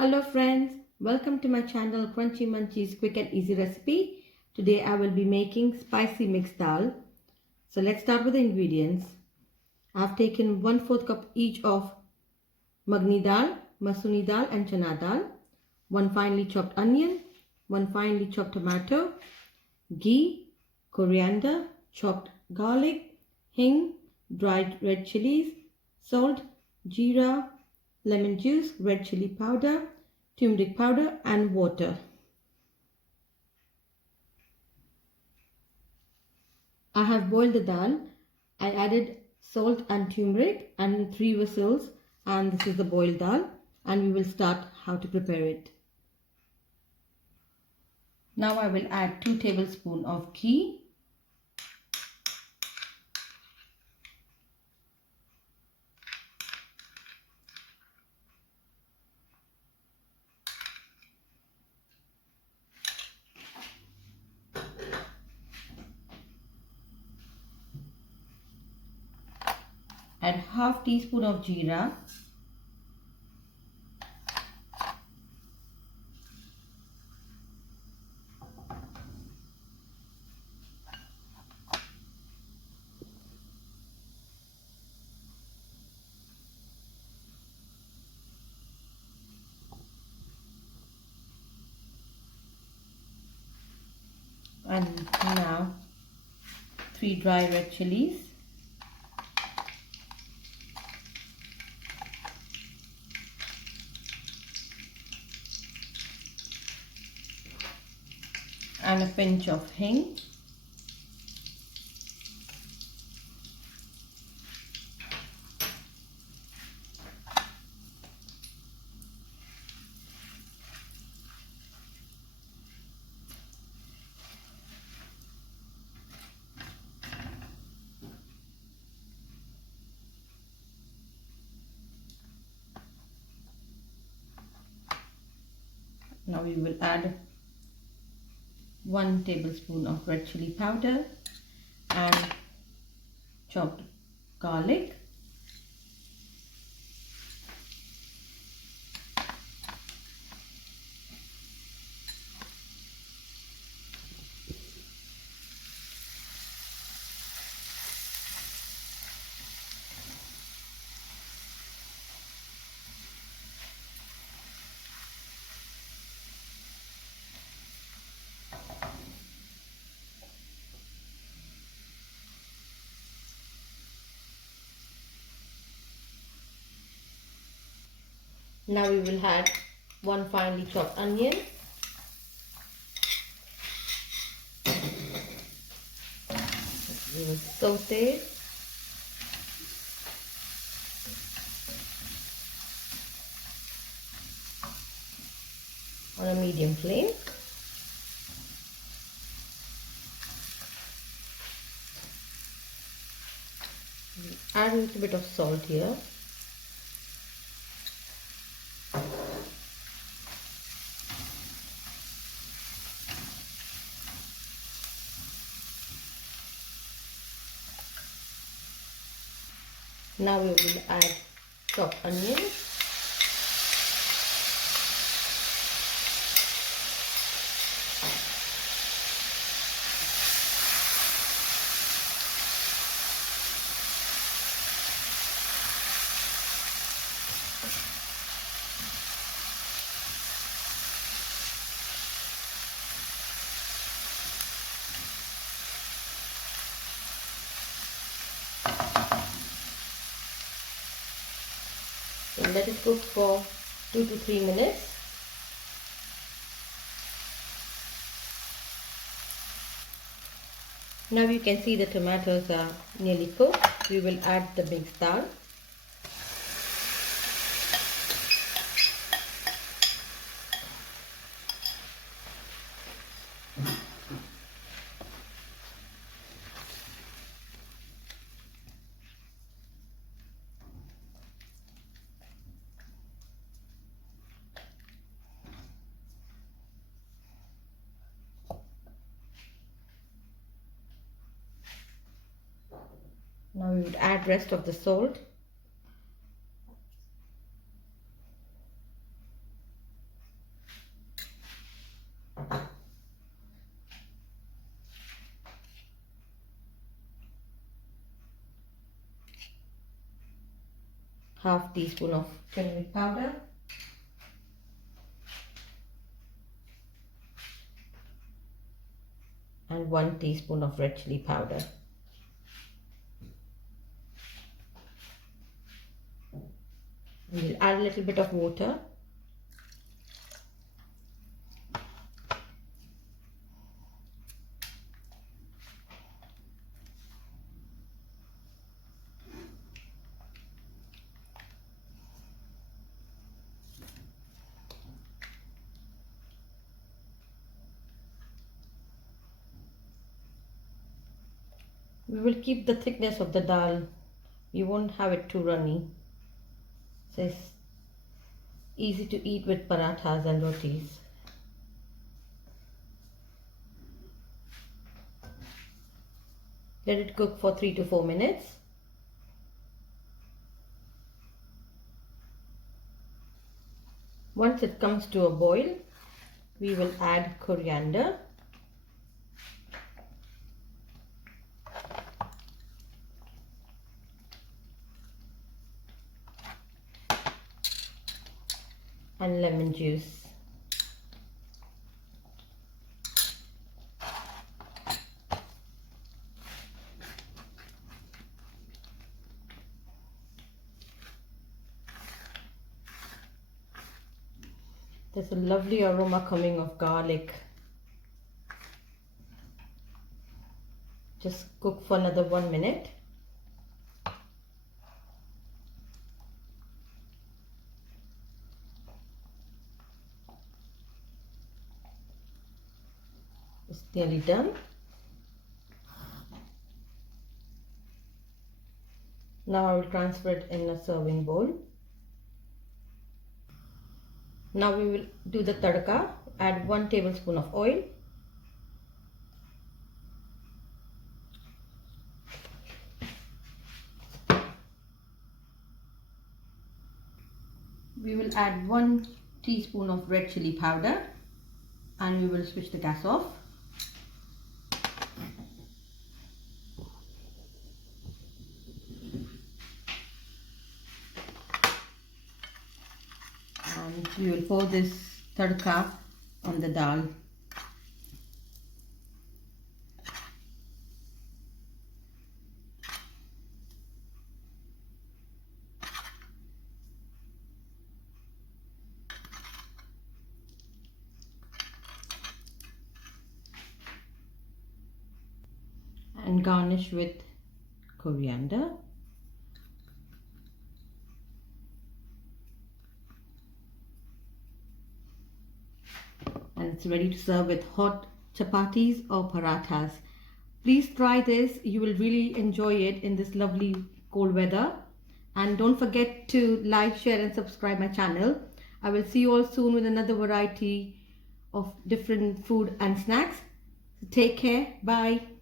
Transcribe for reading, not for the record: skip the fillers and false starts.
Hello friends, welcome to my channel Crunchy Munchies Quick and Easy Recipe. Today I will be making spicy mixed dal. So let's start with the ingredients. I have taken 1/4 cup each of magni dal, masoor dal and chana dal, 1 finely chopped onion, 1 finely chopped tomato, ghee, coriander, chopped garlic, hing, dried red chillies, salt, jeera, lemon juice, red chilli powder, tumeric powder and water. I have boiled the dal. I added salt and turmeric and 3 whistles, and this is the boiled dal, and we will start how to prepare it. Now I will add 2 tablespoons of ghee. Add half teaspoon of jeera. And now 3 dry red chillies. And a pinch of hing. Now we will add 1 tablespoon of red chilli powder and chopped garlic. Now we will add 1 finely chopped onion. We will saute it. On a medium flame. Add a little bit of salt here. Now we will add chopped onion. And let it cook for 2 to 3 minutes. Now you can see the tomatoes are nearly cooked. We will add the mixed dal. Now we would add rest of the salt. half teaspoon of turmeric powder, and 1 teaspoon of red chilli powder. We'll add a little bit of water. We will keep the thickness of the dal. You won't have it too runny. So it's easy to eat with parathas and rotis. Let it cook for 3 to 4 minutes. Once it comes to a boil, we will add coriander, and lemon juice. There's a lovely aroma coming of garlic. Just cook for another 1 minute. It's nearly done. Now I will transfer it in a serving bowl. Now we will do the tadka. Add 1 tablespoon of oil. We will add 1 teaspoon of red chilli powder, and we will switch the gas off. And we will pour this tadka on the dal. And garnish with coriander. And it's ready to serve with hot chapatis or parathas. Please try this. You will really enjoy it in this lovely cold weather. And don't forget to like, share and subscribe my channel. I will see you all soon with another variety of different food and snacks. So take care. Bye.